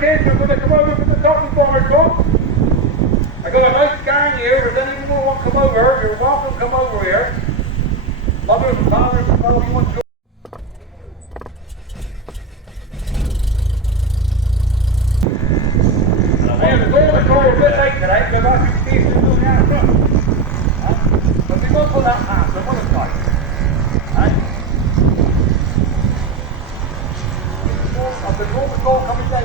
kids are going to come over for the talking bar talk. I got a nice gang here. If anyone want to come over, you're welcome to come over here. Mothers and fathers and all you want to. And the door is a bit late today because I can see through the out front. But we won't put that past them, what a sight. Of the door coming down.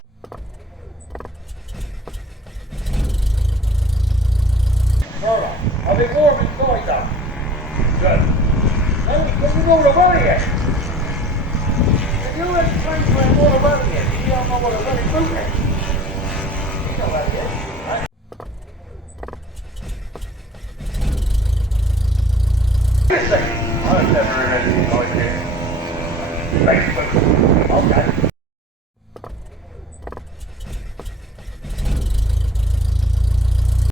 Alright, I'll be warm inside though. Good. No, because we're all away yet. If you're ready to train for all away yet, you don't know what a bloody boot is. You know what it is, right? Wait a second.